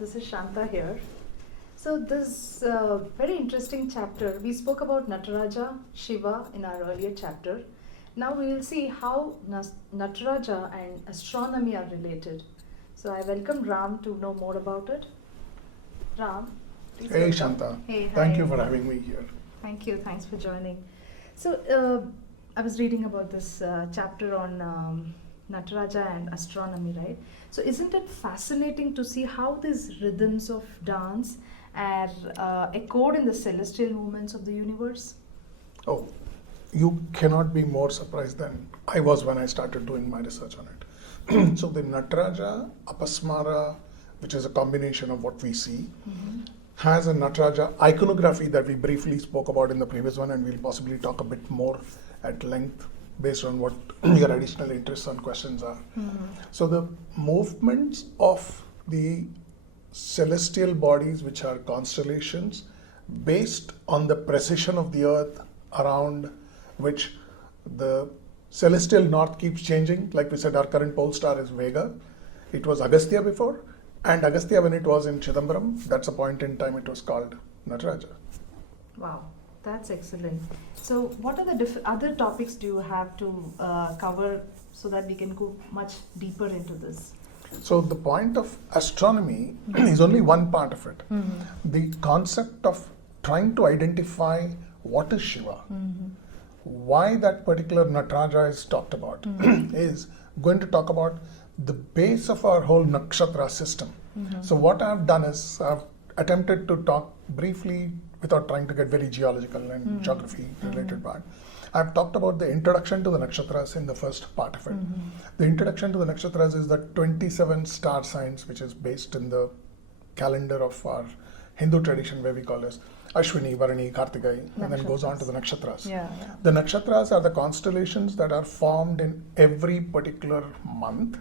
This is Shantha here. So this very interesting chapter, we spoke about Nataraja, Shiva in our earlier chapter. Now we will see how Nataraja and astronomy are related. So I welcome Ram to know more about it. Ram, please Hey welcome. Shantha, Hey, thank hi. you for having me here. Thank you. Thanks for joining. So, I was reading about this chapter on Nataraja and astronomy, right? So, isn't it fascinating to see how these rhythms of dance are echoed in the celestial movements of the universe? Oh, you cannot be more surprised than I was when I started doing my research on it. So the Nataraja, Apasmara, which is a combination of what we see, has a Nataraja iconography that we briefly spoke about in the previous one, and we'll possibly talk a bit more at length based on what your additional interests and questions are. So the movements of the celestial bodies, which are constellations, based on the precession of the earth around which the celestial north keeps changing. Like we said, our current pole star is Vega. It was Agastya before, and Agastya, when it was in Chidambaram, that's a point in time it was called Nataraja. Wow, that's excellent. So, what are the other topics do you have to cover so that we can go much deeper into this? So the point of astronomy is only one part of it. The concept of trying to identify what is Shiva, why that particular Nataraja is talked about, is going to talk about the base of our whole nakshatra system. So what I've done is I've attempted to talk briefly without trying to get very geological and geography related part. I've talked about the introduction to the nakshatras in the first part of it. The introduction to the nakshatras is the 27 star signs, which is based in the calendar of our Hindu tradition, where we call this Ashwini, Varani, Kartigai, and then goes on to the nakshatras. Yeah. The nakshatras are the constellations that are formed in every particular month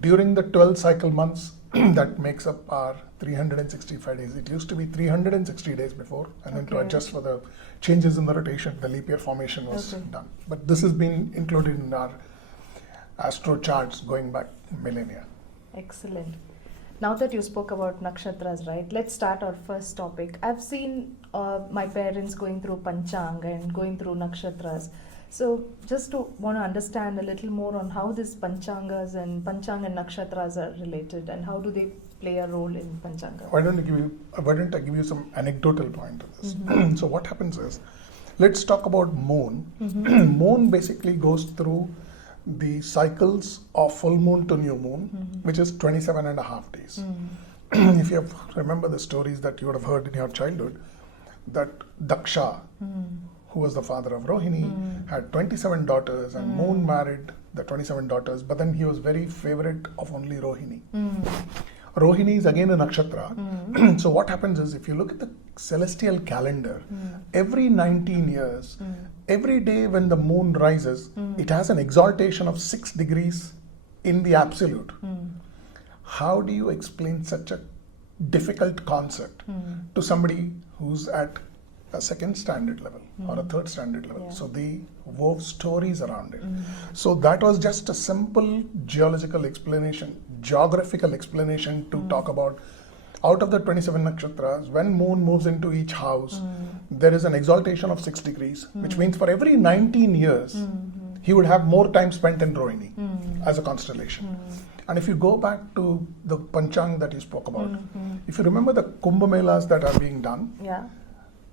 during the 12 cycle months that makes up our 365 days. It used to be 360 days before, and then to adjust for the changes in the rotation, the leap year formation was done. But this has been included in our astro charts going back millennia. Excellent. Now that you spoke about nakshatras, right, let's start our first topic. I've seen my parents going through Panchang and going through nakshatras. So just to want to understand a little more on how these Panchang and nakshatras are related and how do they play a role in Panchanga? Why don't I give you some anecdotal point of this? So what happens is, let's talk about moon. Moon basically goes through the cycles of full moon to new moon, which is 27 and a half days. If you remember the stories that you would have heard in your childhood, that Daksha, who was the father of Rohini, had 27 daughters, and Moon married the 27 daughters, but then he was very favorite of only Rohini. Rohini is again a nakshatra. So what happens is, if you look at the celestial calendar, every 19 years, every day when the moon rises, it has an exaltation of 6 degrees in the absolute. How do you explain such a difficult concept to somebody who's at a second standard level or a third standard level? So they wove stories around it. So that was just a simple geographical explanation to talk about, out of the 27 nakshatras, when moon moves into each house, there is an exaltation of 6 degrees, which means for every 19 years, he would have more time spent in Rohini as a constellation. And if you go back to the Panchang that you spoke about, if you remember the Kumbh Melas that are being done,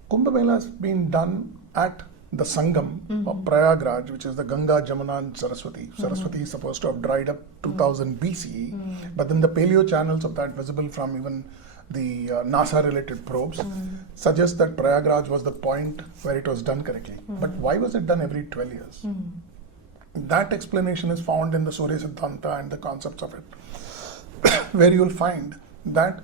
Kumbh Mela has been done at the Sangam of Prayagraj, which is the Ganga, Jamuna and Saraswati. Saraswati is supposed to have dried up 2000 BCE, but then the paleo channels of that, visible from even the NASA related probes, suggest that Prayagraj was the point where it was done correctly. But why was it done every 12 years? That explanation is found in the Surya Sidhanta and the concepts of it, where you will find that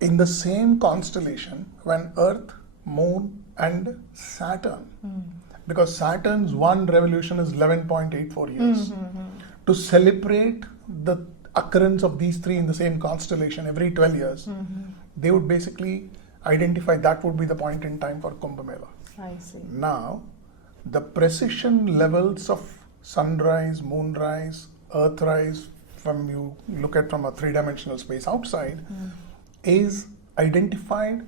in the same constellation, when Earth, Moon and Saturn, because Saturn's one revolution is 11.84 years. To celebrate the occurrence of these three in the same constellation every 12 years, they would basically identify that would be the point in time for Kumbh Mela. I see. Now, the precision levels of sunrise, moonrise, earthrise, from you look at from a three-dimensional space outside, is identified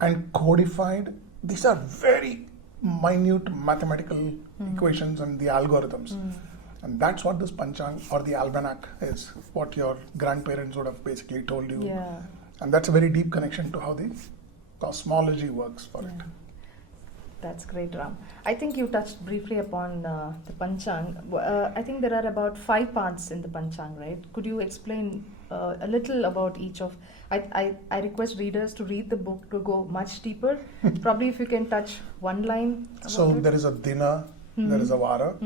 and codified. These are very minute mathematical equations and the algorithms. And that's what this Panchang or the almanac is, what your grandparents would have basically told you. Yeah. And that's a very deep connection to how the cosmology works for it. That's great, Ram. I think you touched briefly upon the Panchang. I think there are about 5 parts in the Panchang, right? Could you explain a little about each of? I request readers to read the book to go much deeper. Probably if you can touch one line. So there is a Dina, there is a Vara.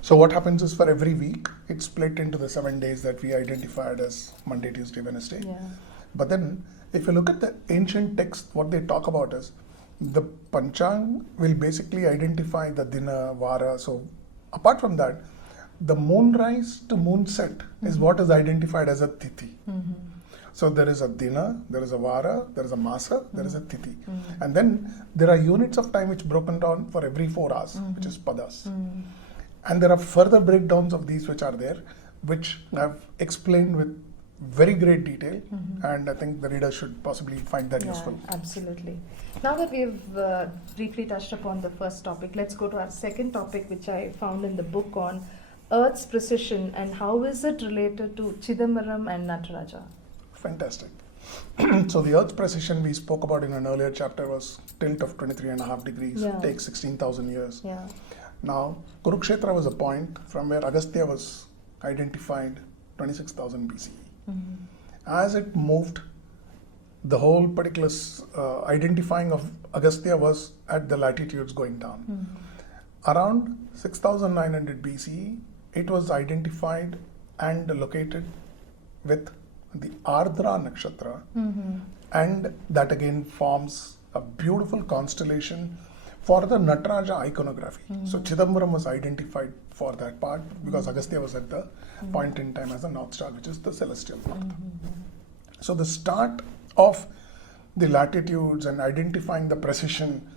So what happens is for every week, it's split into the 7 days that we identified as Monday, Tuesday, Wednesday. Yeah. But then if you look at the ancient text, what they talk about is the Panchang will basically identify the Dina, Vara. So apart from that, the moonrise to moonset is what is identified as a Tithi. So there is a Dina, there is a Vara, there is a Masa, there is a Tithi. And then there are units of time which broken down for every 4 hours, which is Padas. And there are further breakdowns of these which are there, which I've explained with very great detail, and I think the readers should possibly find that useful. Absolutely. Now that we've briefly touched upon the first topic, let's go to our second topic, which I found in the book on Earth's precession and how is it related to Chidambaram and Nataraja. Fantastic. So the Earth's precession we spoke about in an earlier chapter was tilt of 23.5 degrees, takes 16,000 years. Yeah. Now, Kurukshetra was a point from where Agastya was identified 26,000 BCE. As it moved, the whole particular identifying of Agastya was at the latitudes going down. Around 6,900 BCE, it was identified and located with the Arudra Nakshatra, and that again forms a beautiful constellation for the Nataraja iconography. So Chidambaram was identified for that part because Agastya was at the point in time as a North Star, which is the celestial north. So the start of the latitudes and identifying the precession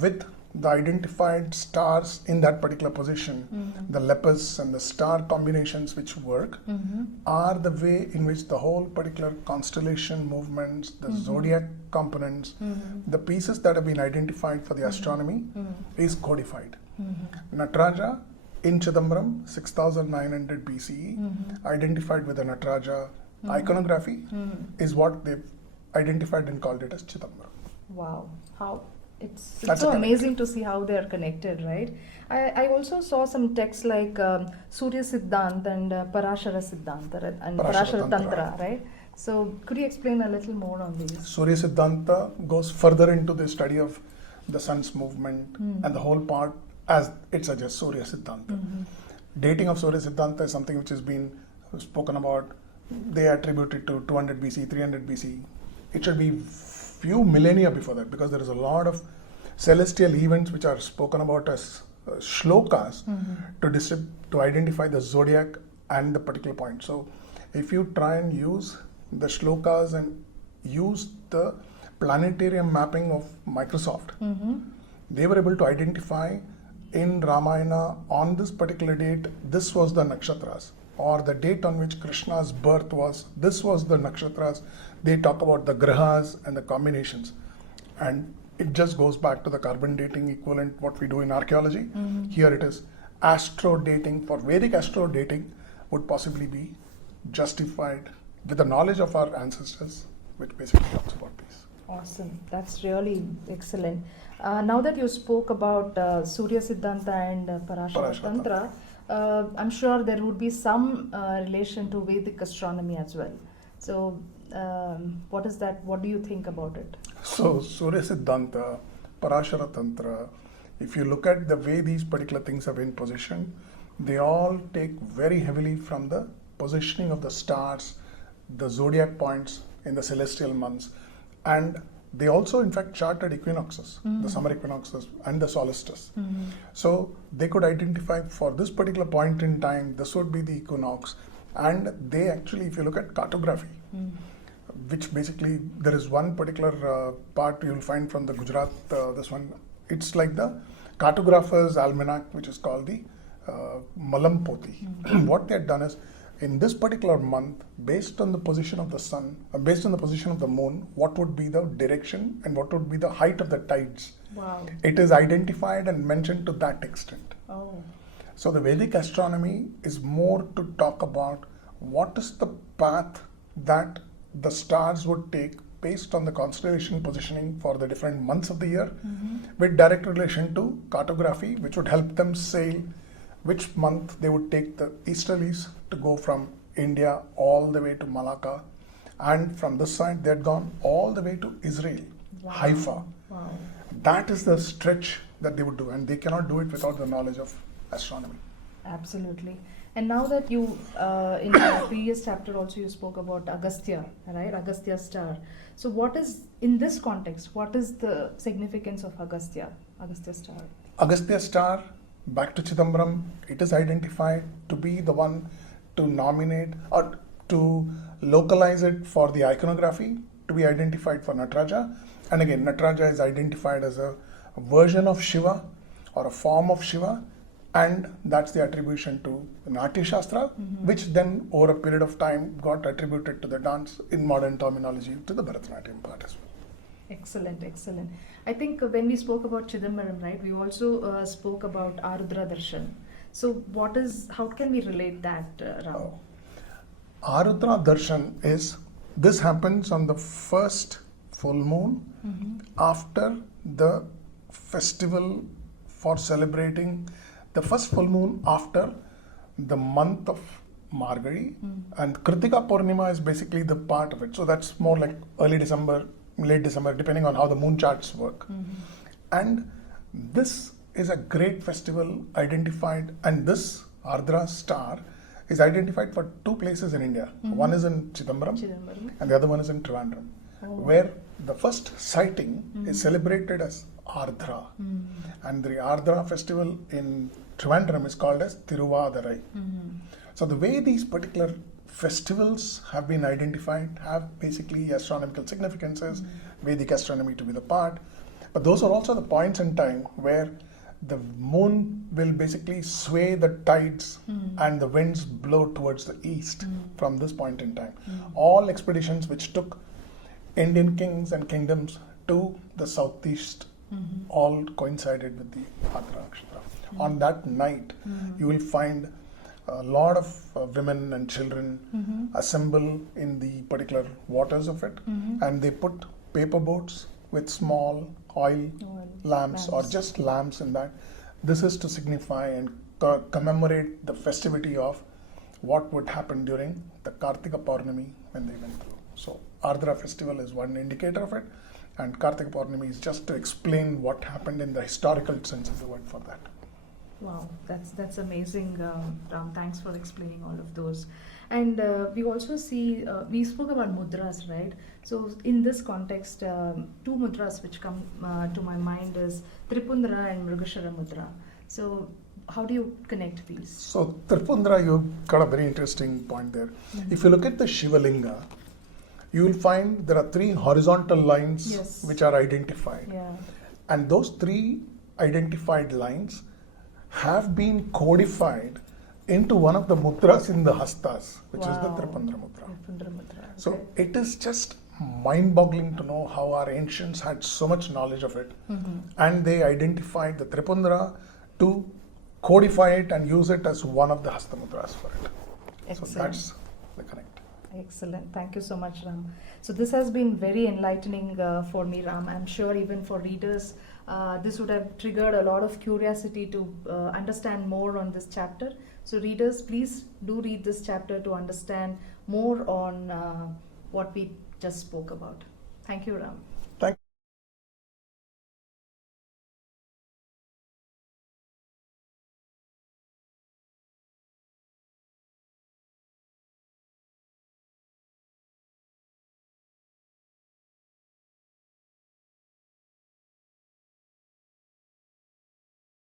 with the identified stars in that particular position, the lepus and the star combinations which work are the way in which the whole particular constellation movements, the zodiac components, the pieces that have been identified for the astronomy is codified. Nataraja in Chidambaram, 6,900 BCE, identified with the Nataraja iconography is what they've identified and called it as Chidambaram. Wow, how it's That's so a amazing to see how they are connected, right? I also saw some texts like Surya Sidhanta and Parashara Siddhanta and Parashara Tantra, right? So could you explain a little more on these? Surya Sidhanta goes further into the study of the sun's movement and the whole part as it suggests, Surya Sidhanta. Dating of Surya Sidhanta is something which has been spoken about. They attribute it to 200 BC, 300 BC. It should be few millennia before that because there is a lot of celestial events which are spoken about as shlokas to identify the zodiac and the particular point. So if you try and use the shlokas and use the planetarium mapping of Microsoft, they were able to identify in Ramayana on this particular date, this was the nakshatras, or the date on which Krishna's birth was, this was the nakshatras. They talk about the grahas and the combinations. And it just goes back to the carbon dating equivalent, what we do in archaeology. Here it is. Astro dating, for Vedic astro dating, would possibly be justified with the knowledge of our ancestors, which basically talks about this. Awesome. That's really excellent. Now that you spoke about Surya Siddhanta and Parashara Tantra, I'm sure there would be some relation to Vedic astronomy as well. So, what is that? What do you think about it? So, Surya Siddhanta, Parashara Tantra, if you look at the way these particular things have been positioned, they all take very heavily from the positioning of the stars, the zodiac points in the celestial months, and they also in fact charted equinoxes, the summer equinoxes and the solstice. So they could identify for this particular point in time, this would be the equinox, and they actually, if you look at cartography, which basically there is one particular part you'll find from the Gujarat, this one, it's like the cartographer's almanac, which is called the Malampoti. What they had done is in this particular month, based on the position of the sun, based on the position of the moon, what would be the direction and what would be the height of the tides. Wow. It is identified and mentioned to that extent. Oh. So the Vedic astronomy is more to talk about what is the path that the stars would take based on the constellation positioning for the different months of the year, with direct relation to cartography, which would help them say which month they would take the easterlies to go from India all the way to Malacca, and from this side they had gone all the way to Israel, Wow. Haifa. Wow. That is the stretch that they would do, and they cannot do it without the knowledge of astronomy. Absolutely. And now that you, in the previous chapter also you spoke about Agastya, right? Agastya star. So what is, in this context, what is the significance of Agastya star? Agastya star, back to Chidambaram, it is identified to be the one to nominate or to localize it for the iconography, to be identified for Nataraja. And again, Nataraja is identified as a version of Shiva or a form of Shiva, and that's the attribution to the Natya Shastra, which then over a period of time got attributed to the dance in modern terminology to the Bharatanatyam part as well. Excellent, excellent. I think when we spoke about Chidambaram, right, we also spoke about Arudra Darshan. So how can we relate that, Ram? Arudra Darshan is, this happens on the first full moon after the festival for celebrating the first full moon after the month of Margari, and Kritika Purnima is basically the part of it. So that's more like early December, late December, depending on how the moon charts work. And this is a great festival identified, and this Arudra star is identified for two places in India. One is in Chidambaram, and the other one is in Trivandrum, where the first sighting is celebrated as Ardra. And the Ardra festival in Trivandrum is called as Tiruvadarai. So the way these particular festivals have been identified have basically astronomical significances, Vedic astronomy to be the part, but those are also the points in time where the moon will basically sway the tides and the winds blow towards the east from this point in time. All expeditions which took Indian kings and kingdoms to the southeast all coincided with the Arudra Nakshatra. On that night, you will find a lot of women and children assemble in the particular waters of it, and they put paper boats with small oil lamps or just lamps in that. This is to signify and commemorate the festivity of what would happen during the Kartika Purnami when they went through. So Ardra festival is one indicator of it, and Kartika Purnami is just to explain what happened in the historical sense of the word for that. Wow, that's amazing, Ram. Thanks for explaining all of those. And we also see, we spoke about mudras, right? So in this context, two mudras which come to my mind is Tripundra and Mrigashara mudra. So how do you connect these? So Tripundra, you've got a very interesting point there. If you look at the Shivalinga, you will find there are three horizontal lines which are identified. And those three identified lines have been codified into one of the mudras in the hastas, which is the Tripundra mudra. So it is just mind-boggling to know how our ancients had so much knowledge of it, and they identified the Tripundra to codify it and use it as one of the hasta mudras for it. Excellent. So that's the connect. Excellent. Thank you so much, Ram. So this has been very enlightening for me, Ram. I'm sure even for readers, this would have triggered a lot of curiosity to understand more on this chapter. So readers, please do read this chapter to understand more on what we just spoke about. Thank you, Ram.